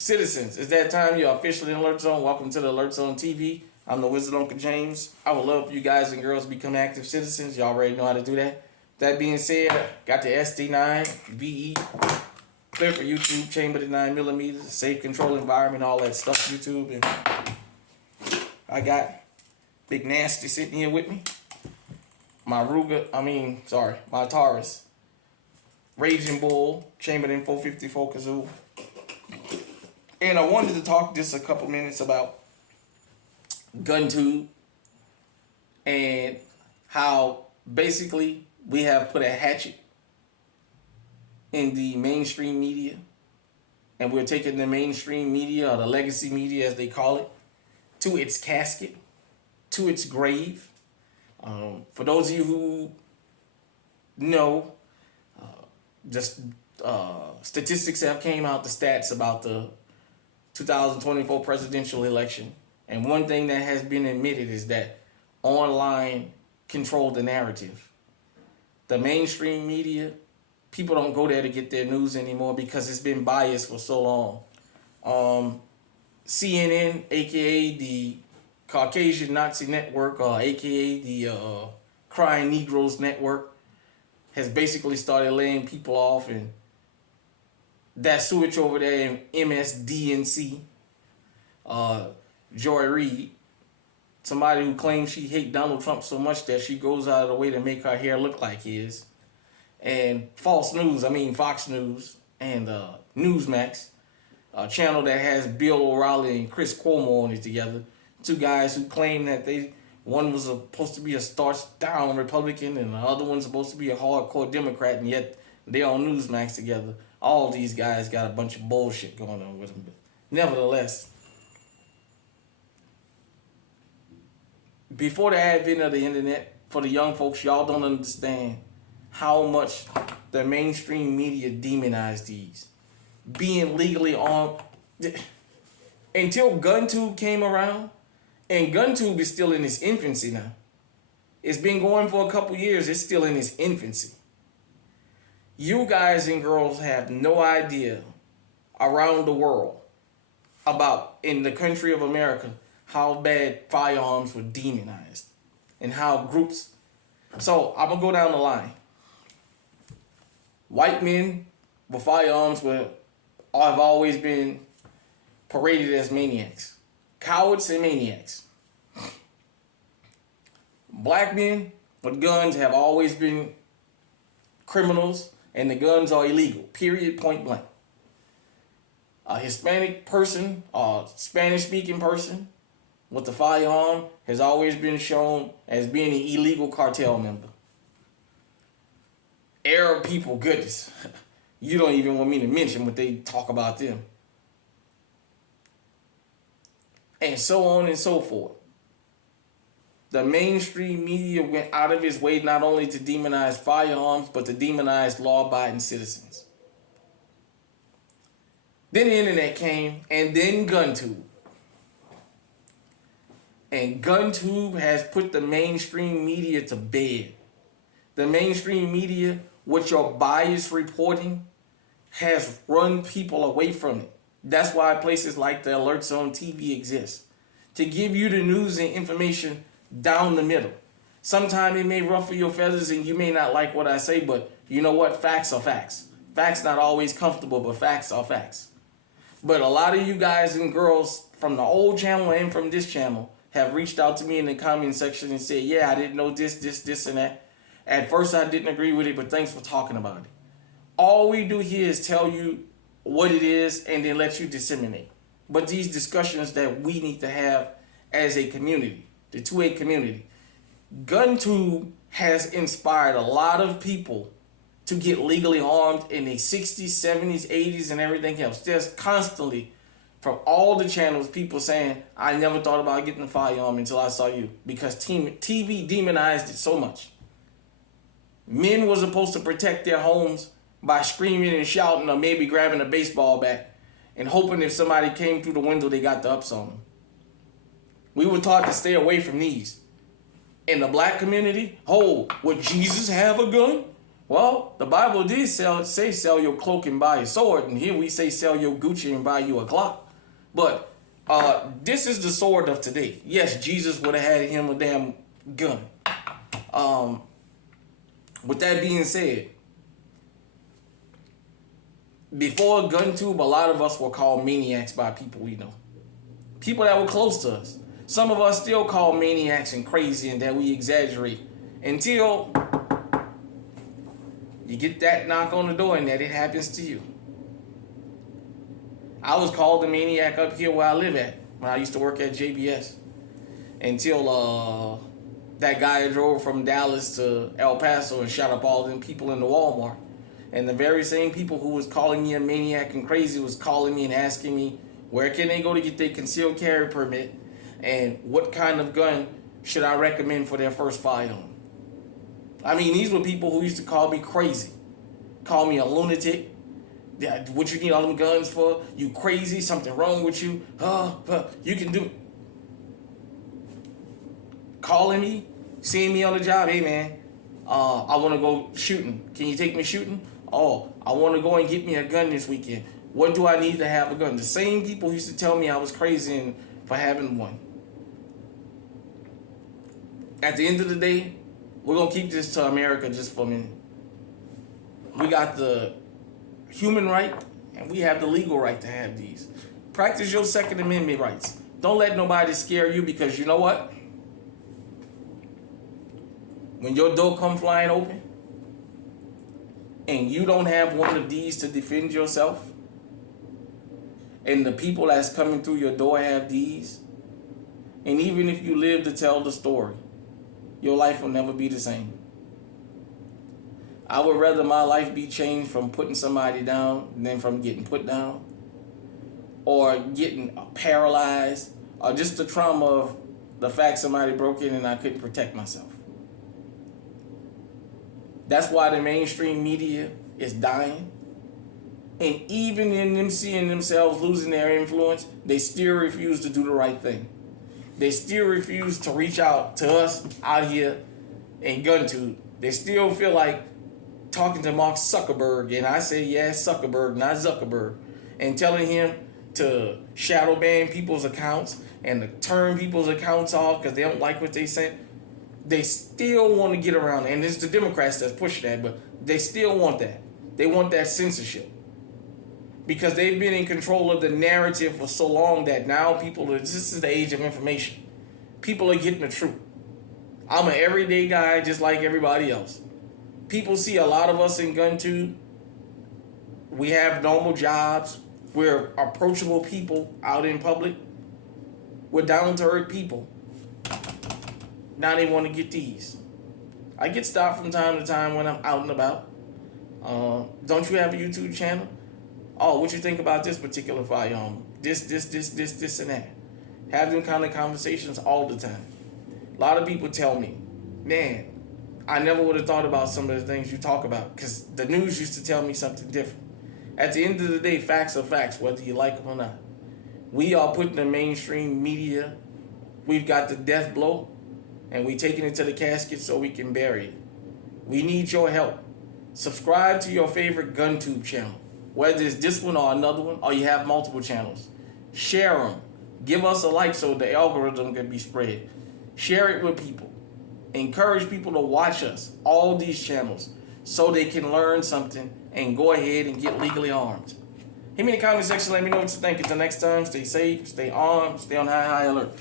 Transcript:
Citizens, it's that time. You're officially in Alert Zone. Welcome to the Alert Zone TV. I'm the Wizard Uncle James. I would love for you guys and girls to become active citizens. Y'all already know how to do that. That being said, got the SD9 VE, clear for YouTube, chambered at 9mm, safe control environment, all that stuff, YouTube. And I got Big Nasty sitting here with me. My my Taurus, Raging Bull, chambered in 454 kazoo. And I wanted to talk just a couple minutes about Guntube and how basically we have put a hatchet in the mainstream media, and we're taking the mainstream media, or the legacy media as they call it, to its casket, to its grave. For those of you who know, just statistics have came out, the stats about the 2024 presidential election. And one thing that has been admitted is that online controlled the narrative. The mainstream media, people don't go there to get their news anymore because it's been biased for so long. CNN, aka the Caucasian Nazi Network, or aka the Crying Negroes Network, has basically started laying people off, and that switch over there in MSDNC, Joy Reid, somebody who claims she hates Donald Trump so much that she goes out of the way to make her hair look like his, and Fox News and Newsmax, a channel that has Bill O'Reilly and Chris Cuomo on it together, two guys who claim that one was supposed to be a starched down Republican and the other one's supposed to be a hardcore Democrat, and yet they're on Newsmax together. All these guys got a bunch of bullshit going on with them. But nevertheless, before the advent of the internet, for the young folks, y'all don't understand how much the mainstream media demonized these. Being legally armed. Until Guntube came around, and Guntube is still in its infancy now. It's been going for a couple years. It's still in its infancy. You guys and girls have no idea around the world about, in the country of America, how bad firearms were demonized and how groups. So I'm going to go down the line. White men with firearms have always been paraded as maniacs. Cowards and maniacs. Black men with guns have always been criminals, and the guns are illegal, period, point blank. A Hispanic person, a Spanish-speaking person with a firearm has always been shown as being an illegal cartel member. Arab people, goodness, you don't even want me to mention what they talk about them. And so on and so forth. The mainstream media went out of its way not only to demonize firearms, but to demonize law-abiding citizens. Then the internet came, and then Guntube. And Guntube has put the mainstream media to bed. The mainstream media, with your biased reporting, has run people away from it. That's why places like the Alert Zone TV exist. To give you the news and information down the middle. Sometimes it may ruffle your feathers and you may not like what I say, but you know what? Facts are facts. Facts not always comfortable, but facts are facts. But a lot of you guys and girls from the old channel and from this channel have reached out to me in the comment section and said, yeah, I didn't know this, and that. At first I didn't agree with it, but thanks for talking about it. All we do here is tell you what it is and then let you disseminate. But these discussions that we need to have as a community, the 2A community. Guntube has inspired a lot of people to get legally armed in the 60s, 70s, 80s, and everything else. There's constantly, from all the channels, people saying, I never thought about getting a firearm until I saw you, because TV demonized it so much. Men were supposed to protect their homes by screaming and shouting, or maybe grabbing a baseball bat and hoping if somebody came through the window, they got the ups on them. We were taught to stay away from these. In the black community, would Jesus have a gun? Well, the Bible did say sell your cloak and buy a sword, and here we say sell your Gucci and buy you a Glock. But this is the sword of today. Yes, Jesus would have had him a damn gun. With that being said, before Guntube, a lot of us were called maniacs by people we know. People that were close to us. Some of us still call maniacs and crazy and that we exaggerate until you get that knock on the door and that it happens to you. I was called a maniac up here where I live at when I used to work at JBS until that guy drove from Dallas to El Paso and shot up all them people in the Walmart. And the very same people who was calling me a maniac and crazy was calling me and asking me where can they go to get their concealed carry permit and what kind of gun should I recommend for their first firearm. I mean, these were people who used to call me crazy, call me a lunatic. What you need all them guns for? You crazy? Something wrong with you? You can do. Calling me, seeing me on the job. Hey man, I want to go shooting. Can you take me shooting? Oh, I want to go and get me a gun this weekend. What do I need to have a gun? The same people used to tell me I was crazy for having one. At the end of the day, we're going to keep this to America just for a minute. We got the human right and we have the legal right to have these. Practice your Second Amendment rights. Don't let nobody scare you because you know what? When your door come flying open and you don't have one of these to defend yourself and the people that's coming through your door have these, and even if you live to tell the story, your life will never be the same. I would rather my life be changed from putting somebody down than from getting put down or getting paralyzed or just the trauma of the fact somebody broke in and I couldn't protect myself. That's why the mainstream media is dying. And even in them seeing themselves losing their influence, they still refuse to do the right thing. They still refuse to reach out to us out here in Guntube. They still feel like talking to Mark Zuckerberg, and I say, yeah, Zuckerberg, not Zuckerberg, and telling him to shadow ban people's accounts and to turn people's accounts off because they don't like what they said. They still want to get around, and it's the Democrats that's pushing that, but they still want that. They want that censorship because they've been in control of the narrative for so long that now this is the age of information. People are getting the truth. I'm an everyday guy just like everybody else. People see a lot of us in Guntube. We have normal jobs. We're approachable people out in public. We're down-to-earth people. Now they want to get these. I get stopped from time to time when I'm out and about. Don't you have a YouTube channel? Oh, what you think about this particular firearm? This, and that. Have them kind of conversations all the time. A lot of people tell me, man, I never would have thought about some of the things you talk about because the news used to tell me something different. At the end of the day, facts are facts, whether you like them or not. We are putting the mainstream media. We've got the death blow, and we taking it to the casket so we can bury it. We need your help. Subscribe to your favorite Guntube channel, whether it's this one or another one, or you have multiple channels. Share them. Give us a like so the algorithm can be spread. Share it with people. Encourage people to watch us, all these channels, so they can learn something and go ahead and get legally armed. Hit me in the comment section. Let me know what you think. Until next time, stay safe, stay armed, stay on high alert.